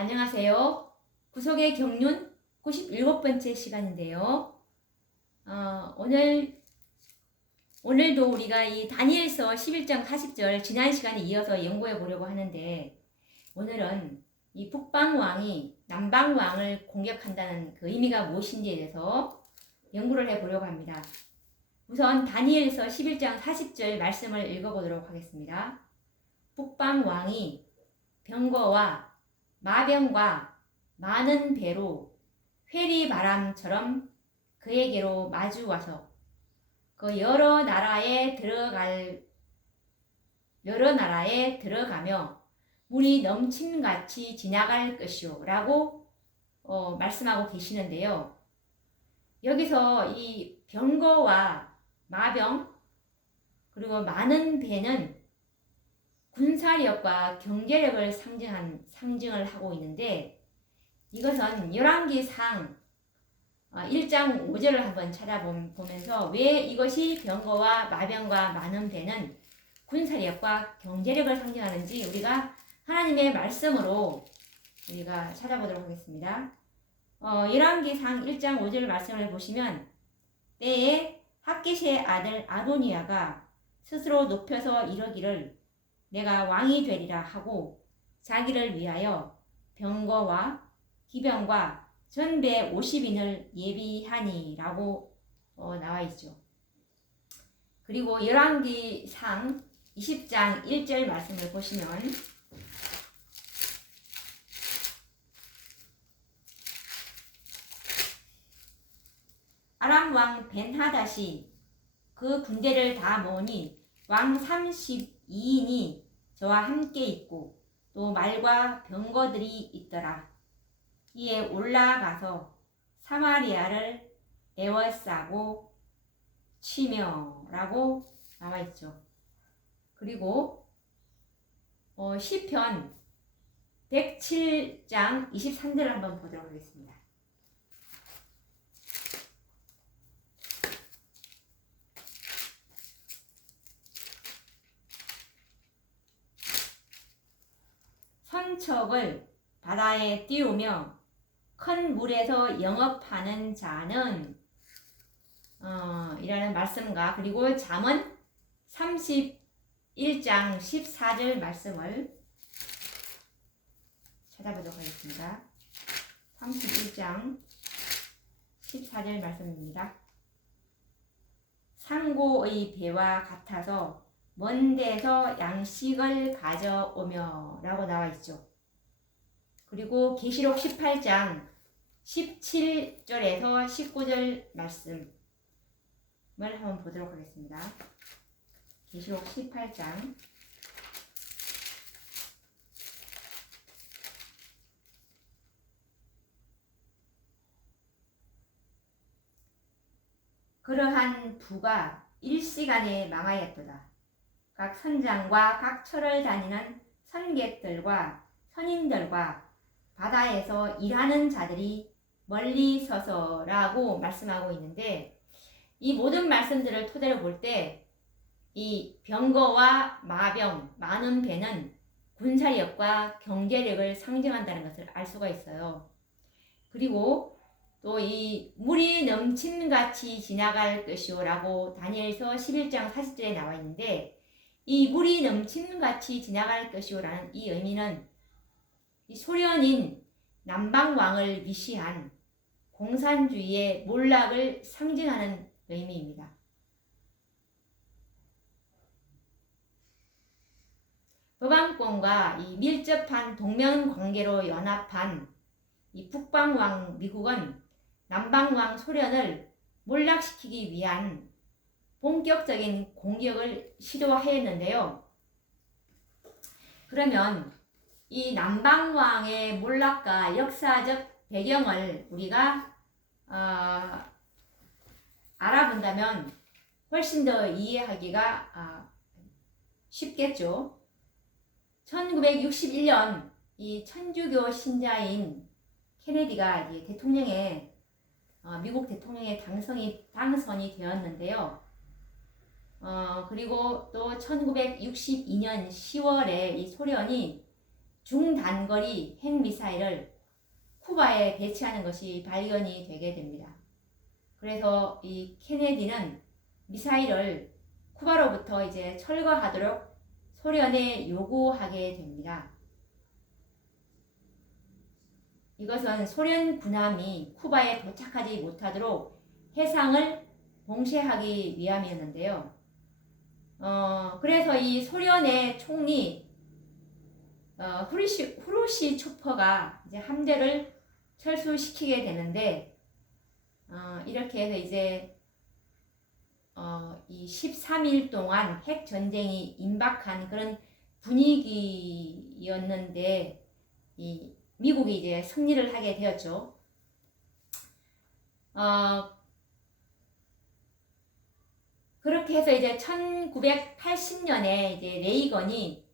안녕하세요. 구속의 경륜 97번째 시간인데요. 오늘도 우리가 이 다니엘서 11장 40절 지난 시간에 이어서 연구해 보려고 하는데, 오늘은 이 북방왕이 남방왕을 공격한다는 그 의미가 무엇인지에 대해서 연구를 해 보려고 합니다. 우선 다니엘서 11장 40절 말씀을 읽어보도록 하겠습니다. 북방왕이 병거와 마병과 많은 배로 회리바람처럼 그에게로 마주와서 그 여러 나라에 들어가며 물이 넘침같이 지나갈 것이요 라고 말씀하고 계시는데요. 여기서 이 병거와 마병 그리고 많은 배는 군사력과 경제력을 상징을 하고 있는데, 이것은 열왕기상 1장 5절을 한번 찾아보면서 왜 이것이 병거와 마병과 많은 배는 군사력과 경제력을 상징하는지 우리가 하나님의 말씀으로 우리가 찾아보도록 하겠습니다. 열왕기상 1장 5절 말씀을 보시면, 때에 핫깃의 아들 아도니아가 스스로 높여서 이르기를 내가 왕이 되리라 하고 자기를 위하여 병거와 기병과 전배 50인을 예비하니 라고 나와 있죠. 그리고 열왕기상 20장 1절 말씀을 보시면, 아람 왕 벤하닷이 그 군대를 다 모으니 왕 32인이 저와 함께 있고 또 말과 병거들이 있더라. 이에 올라가서 사마리아를 에워싸고 치며 라고 나와 있죠. 그리고 시편 107장 23절을 한번 보도록 하겠습니다. 선척을 바다에 띄우며 큰 물에서 영업하는 자는 이라는 말씀과, 그리고 잠언 31장 14절 말씀을 찾아보도록 하겠습니다. 31장 14절 말씀입니다. 상고의 배와 같아서 먼 데서 양식을 가져오며 라고 나와 있죠. 그리고 계시록 18장 17절에서 19절 말씀을 한번 보도록 하겠습니다. 계시록 18장 그러한 부가 일시간에 망하였도다. 각 선장과 각 철을 다니는 선객들과 선인들과 바다에서 일하는 자들이 멀리 서서라고 말씀하고 있는데, 이 모든 말씀들을 토대로 볼 때 이 병거와 마병, 많은 배는 군사력과 경제력을 상징한다는 것을 알 수가 있어요. 그리고 또 이 물이 넘침같이 지나갈 것이요 라고 다니엘서 11장 40절에 나와 있는데, 이 물이 넘침같이 지나갈 것이요 라는 이 의미는 이 소련인 남방왕을 위시한 공산주의의 몰락을 상징하는 의미입니다. 서방권과 이 밀접한 동맹 관계로 연합한 이 북방왕 미국은 남방왕 소련을 몰락시키기 위한 본격적인 공격을 시도하였는데요. 그러면 이 남방왕의 몰락과 역사적 배경을 우리가 알아본다면 훨씬 더 이해하기가 쉽겠죠. 1961년 이 천주교 신자인 케네디가 미국 대통령에 당선이 되었는데요. 그리고 또 1962년 10월에 이 소련이 중단거리 핵미사일을 쿠바에 배치하는 것이 발견이 되게 됩니다. 그래서 이 케네디는 미사일을 쿠바로부터 이제 철거하도록 소련에 요구하게 됩니다. 이것은 소련 군함이 쿠바에 도착하지 못하도록 해상을 봉쇄하기 위함이었는데요. 그래서 이 소련의 총리 후르시초프가 이제 함대를 철수시키게 되는데, 이렇게 해서 이제 이 13일 동안 핵 전쟁이 임박한 그런 분위기였는데, 이 미국이 이제 승리를 하게 되었죠. 그렇게 해서 이제 1980년에 이제 레이건이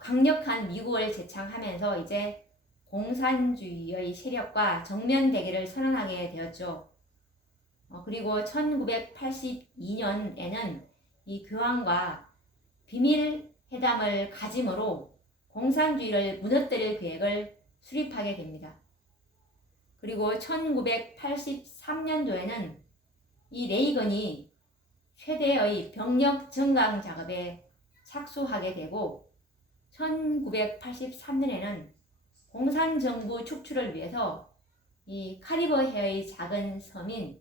강력한 미국을 제창하면서 이제 공산주의의 세력과 정면 대결을 선언하게 되었죠. 그리고 1982년에는 이 교황과 비밀 회담을 가짐으로 공산주의를 무너뜨릴 계획을 수립하게 됩니다. 그리고 1983년도에는 이 레이건이 최대의 병력 증강 작업에 착수하게 되고, 1983년에는 공산정부 축출을 위해서 이 카리브해의 작은 섬인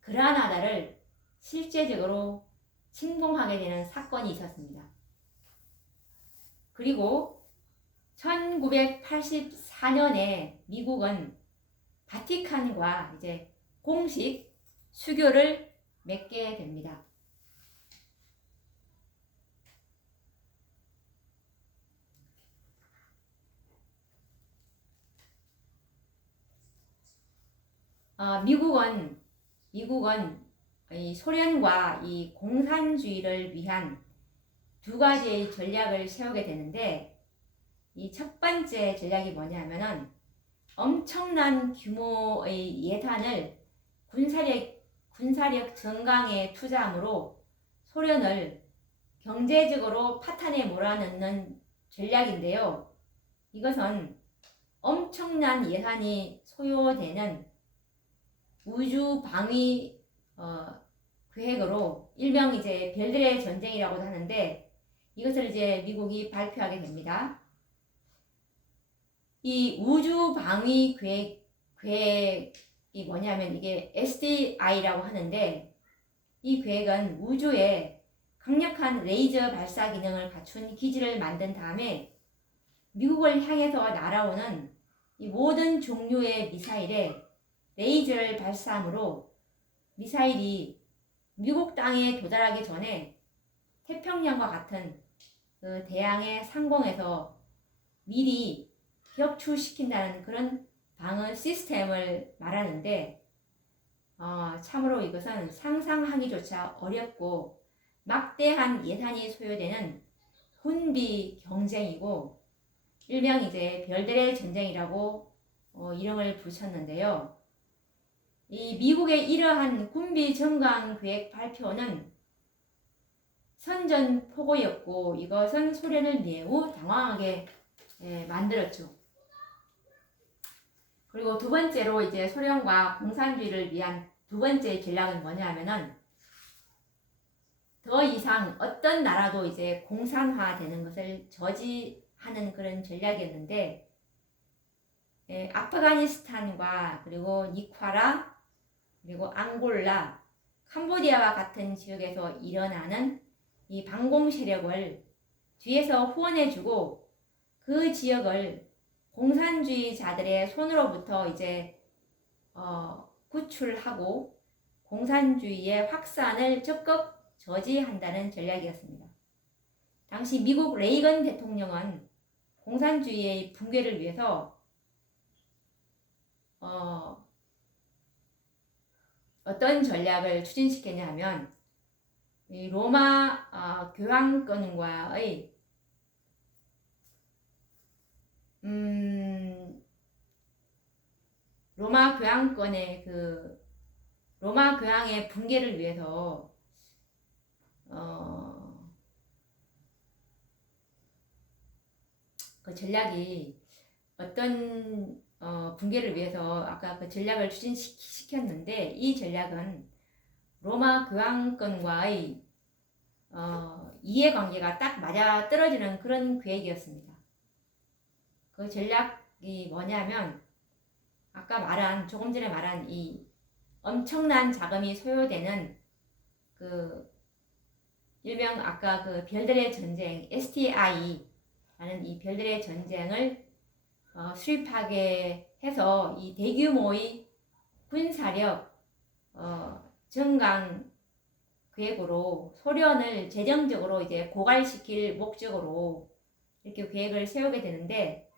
그라나다를 실제적으로 침공하게 되는 사건이 있었습니다. 그리고 1984년에 미국은 바티칸과 이제 공식 수교를 맺게 됩니다. 미국은 이 소련과 이 공산주의를 위한 두 가지의 전략을 세우게 되는데, 이 첫 번째 전략이 뭐냐면은 엄청난 규모의 예산을 군사력 증강에 투자함으로 소련을 경제적으로 파탄에 몰아넣는 전략인데요. 이것은 엄청난 예산이 소요되는 우주 방위 계획으로, 일명 이제 별들의 전쟁이라고도 하는데, 이것을 이제 미국이 발표하게 됩니다. 이 우주 방위 계획이 뭐냐면 이게 SDI라고 하는데, 이 계획은 우주에 강력한 레이저 발사 기능을 갖춘 기지를 만든 다음에 미국을 향해서 날아오는 이 모든 종류의 미사일에 레이저를 발사함으로 미사일이 미국 땅에 도달하기 전에 태평양과 같은 그 대양의 상공에서 미리 격추시킨다는 그런 방어 시스템을 말하는데, 참으로 이것은 상상하기조차 어렵고 막대한 예산이 소요되는 군비 경쟁이고, 일명 이제 별들의 전쟁이라고 이름을 붙였는데요. 이 미국의 이러한 군비 증강 계획 발표는 선전포고였고, 이것은 소련을 매우 당황하게 만들었죠. 그리고 두 번째로 이제 소련과 공산주의를 위한 두 번째 전략은 뭐냐면은, 더 이상 어떤 나라도 이제 공산화되는 것을 저지하는 그런 전략이었는데, 아프가니스탄과 그리고 니카라, 그리고 앙골라, 캄보디아와 같은 지역에서 일어나는 이 반공 세력을 뒤에서 후원해주고, 그 지역을 공산주의자들의 손으로부터 이제 구출하고 공산주의의 확산을 적극 저지한다는 전략이었습니다. 당시 미국 레이건 대통령은 공산주의의 붕괴를 위해서 어떤 전략을 추진시켰냐 하면, 이 로마 교황권과의 로마 교황권의 로마 교황의 붕괴를 위해서 그 전략이 어떤 붕괴를 위해서 아까 그 전략을 추진시켰는데, 이 전략은 로마 교황권과의 이해관계가 딱 맞아 떨어지는 그런 계획이었습니다. 그 전략이 뭐냐면 아까 조금 전에 말한 이 엄청난 자금이 소요되는 그 일명 아까 그 별들의 전쟁 STI라는 이 별들의 전쟁을 수립하게 해서 이 대규모의 군사력 증강 계획으로 소련을 재정적으로 이제 고갈시킬 목적으로 이렇게 계획을 세우게 되는데,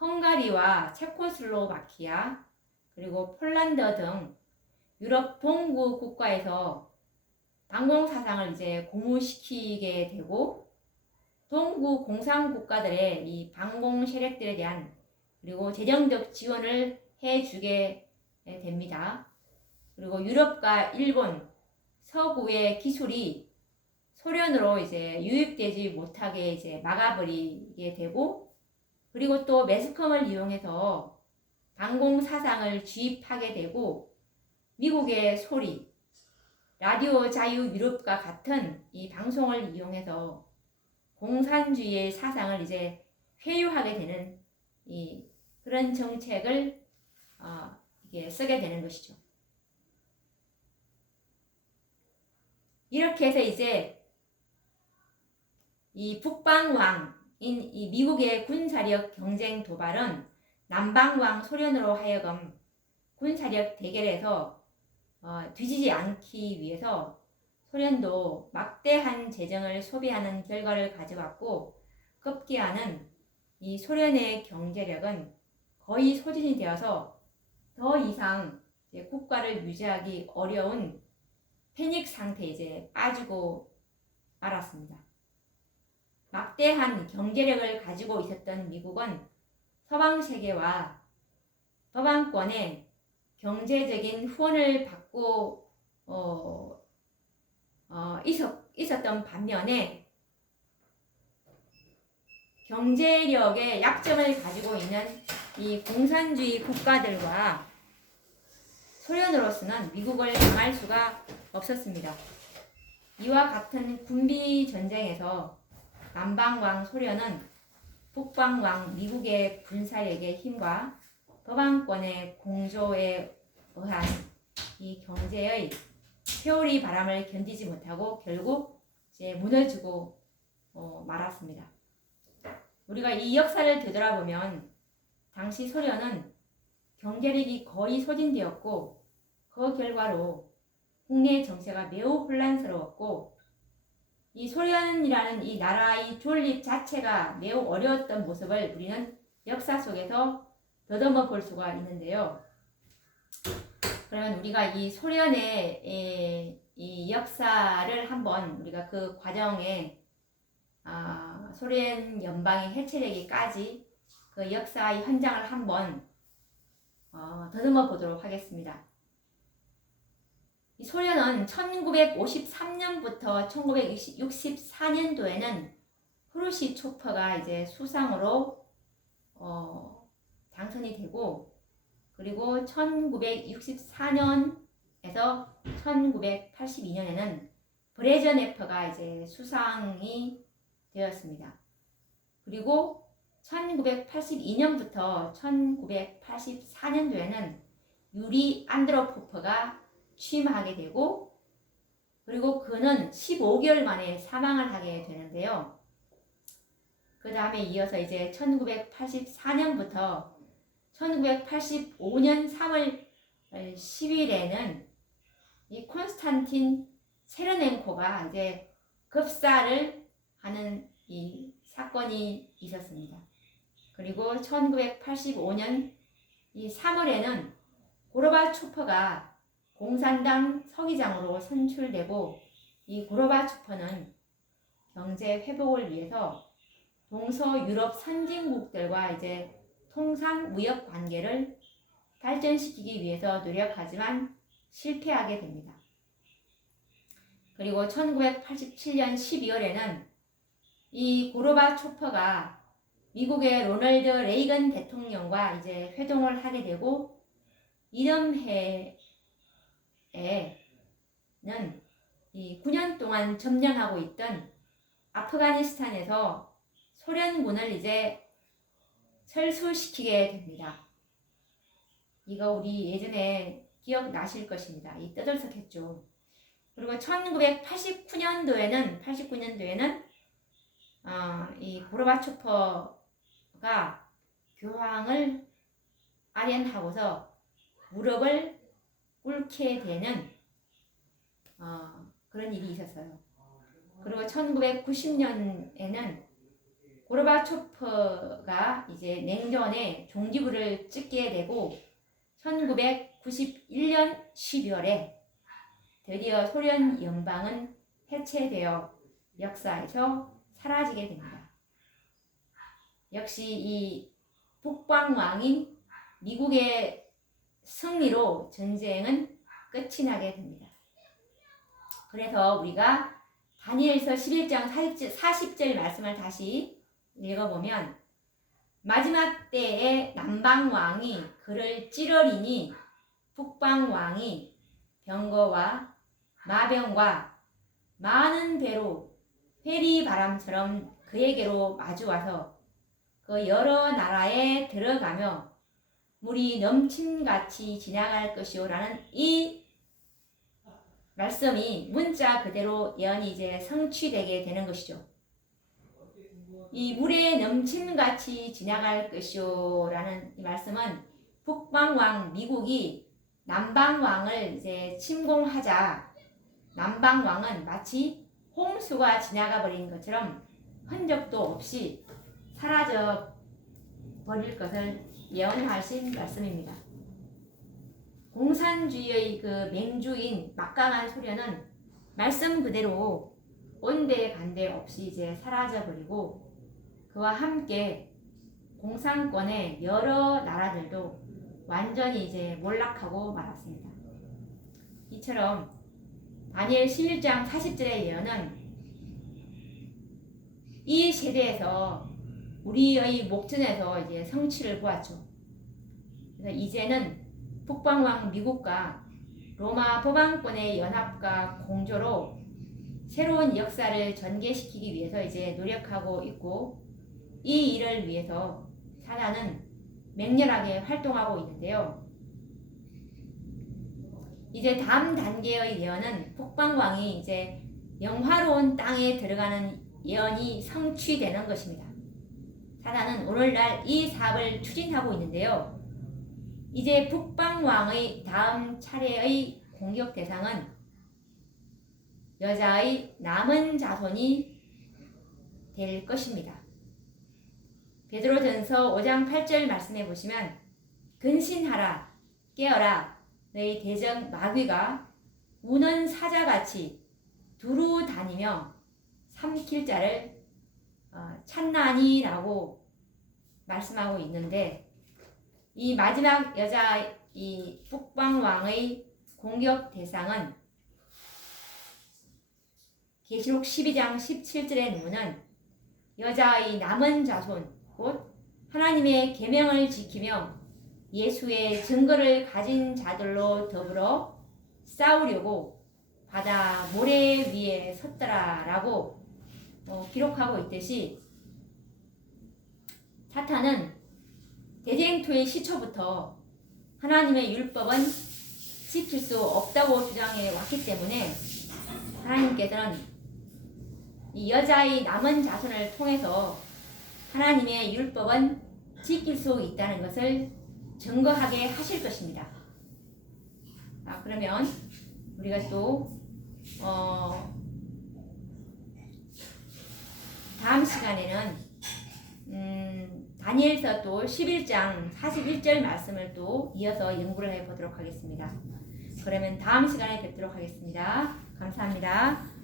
헝가리와 체코슬로바키아 그리고 폴란드 등 유럽 동구 국가에서 반공 사상을 이제 고무시키게 되고, 동구 공산 국가들의 이 반공 세력들에 대한 그리고 재정적 지원을 해주게 됩니다. 그리고 유럽과 일본, 서구의 기술이 소련으로 이제 유입되지 못하게 이제 막아버리게 되고, 그리고 또 매스컴을 이용해서 반공 사상을 주입하게 되고, 미국의 소리, 라디오 자유 유럽과 같은 이 방송을 이용해서 공산주의의 사상을 이제 회유하게 되는 그런 정책을 이게 쓰게 되는 것이죠. 이렇게 해서 이제 이 북방왕인 이 미국의 군사력 경쟁 도발은 남방왕 소련으로 하여금 군사력 대결에서 뒤지지 않기 위해서 소련도 막대한 재정을 소비하는 결과를 가져왔고, 급기야는 이 소련의 경제력은 거의 소진이 되어서 더 이상 이제 국가를 유지하기 어려운 패닉 상태에 이제 빠지고 말았습니다. 막대한 경제력을 가지고 있었던 미국은 서방 세계와 서방권의 경제적인 후원을 받고 있었던 반면에 경제력의 약점을 가지고 있는 이 공산주의 국가들과 소련으로서는 미국을 당할 수가 없었습니다. 이와 같은 군비 전쟁에서 남방왕 소련은 북방왕 미국의 군사력의 힘과 서방권의 공조에 의한 이 경제의 세월이 바람을 견디지 못하고 결국 이제 무너지고 말았습니다. 우리가 이 역사를 되돌아보면 당시 소련은 경제력이 거의 소진되었고, 그 결과로 국내 정세가 매우 혼란스러웠고, 이 소련이라는 이 나라의 존립 자체가 매우 어려웠던 모습을 우리는 역사 속에서 더듬어 볼 수가 있는데요. 그러면 우리가 이 소련의 이 역사를 한번 우리가 그 과정에 소련 연방이 해체되기까지 그 역사의 현장을 한번 더듬어 보도록 하겠습니다. 이 소련은 1953년부터 1964년도에는 후르시초프가 이제 수상으로 당선이 되고, 그리고 1964년에서 1982년에는 브레즈네프가 이제 수상이 되었습니다. 그리고 1982년부터 1984년도에는 유리 안드로포프가 취임하게 되고, 그리고 그는 15개월 만에 사망을 하게 되는데요. 그 다음에 이어서 이제 1984년부터 1985년 3월 10일에는 이 콘스탄틴 체르넨코가 이제 급사를 하는 이 사건이 있었습니다. 그리고 1985년 이 3월에는 고르바초프가 공산당 서기장으로 선출되고, 이 고르바초프는 경제 회복을 위해서 동서 유럽 선진국들과 이제 통상 무역 관계를 발전시키기 위해서 노력하지만 실패하게 됩니다. 그리고 1987년 12월에는 이 고르바초프가 미국의 로널드 레이건 대통령과 이제 회동을 하게 되고, 이런 해에는 이 9년 동안 점령하고 있던 아프가니스탄에서 소련군을 이제 철수시키게 됩니다. 이거 우리 예전에 기억나실 것입니다. 이 떠들썩했죠. 그리고 1989년도에는 이 고르바초프가 교황을 아련하고서 무릎을 꿇게 되는 그런 일이 있었어요. 그리고 1990년에는 고르바초프가 이제 냉전에 종지부를 찍게 되고 1991년 12월에 드디어 소련 연방은 해체되어 역사에서 사라지게 됩니다. 역시 이 북방왕인 미국의 승리로 전쟁은 끝이 나게 됩니다. 그래서 우리가 다니엘서 11장 40절 말씀을 다시 읽어보면, 마지막 때에 남방왕이 그를 찌르리니 북방왕이 병거와 마병과 많은 배로 회리바람처럼 그에게로 마주와서 그 여러 나라에 들어가며 물이 넘침같이 지나갈 것이오라는 이 말씀이 문자 그대로 예언이 이제 성취되게 되는 것이죠. 이 물에 넘침같이 지나갈 것이오라는 이 말씀은 북방왕 미국이 남방왕을 이제 침공하자 남방왕은 마치 홍수가 지나가 버린 것처럼 흔적도 없이 사라져 버릴 것을 예언하신 말씀입니다. 공산주의의 그 맹주인 막강한 소련은 말씀 그대로 온데간데 없이 이제 사라져 버리고, 그와 함께 공산권의 여러 나라들도 완전히 이제 몰락하고 말았습니다. 이처럼 다니엘 11장 40절의 예언은 이 세대에서 우리의 목전에서 이제 성취를 보았죠. 그래서 이제는 북방왕 미국과 로마 법왕권의 연합과 공조로 새로운 역사를 전개시키기 위해서 이제 노력하고 있고, 이 일을 위해서 사단은 맹렬하게 활동하고 있는데요. 이제 다음 단계의 예언은 북방왕이 이제 영화로운 땅에 들어가는 예언이 성취되는 것입니다. 사단은 오늘날 이 사업을 추진하고 있는데요. 이제 북방왕의 다음 차례의 공격 대상은 여자의 남은 자손이 될 것입니다. 베드로전서 5장 8절 말씀해 보시면, 근신하라 깨어라 너희 대적 마귀가 우는 사자같이 두루 다니며 삼킬 자를 찾나니라고 말씀하고 있는데, 이 마지막 여자 이 북방왕의 공격 대상은 계시록 12장 17절에 보면 여자의 남은 자손 곧 하나님의 계명을 지키며 예수의 증거를 가진 자들로 더불어 싸우려고 바다 모래 위에 섰더라라고 기록하고 있듯이, 사탄은 대쟁투의 시초부터 하나님의 율법은 지킬 수 없다고 주장해 왔기 때문에 하나님께서는 이 여자의 남은 자손을 통해서 하나님의 율법은 지킬 수 있다는 것을 증거하게 하실 것입니다. 그러면 우리가 또 다음 시간에는 다니엘서 또 11장 41절 말씀을 또 이어서 연구를 해보도록 하겠습니다. 그러면 다음 시간에 뵙도록 하겠습니다. 감사합니다.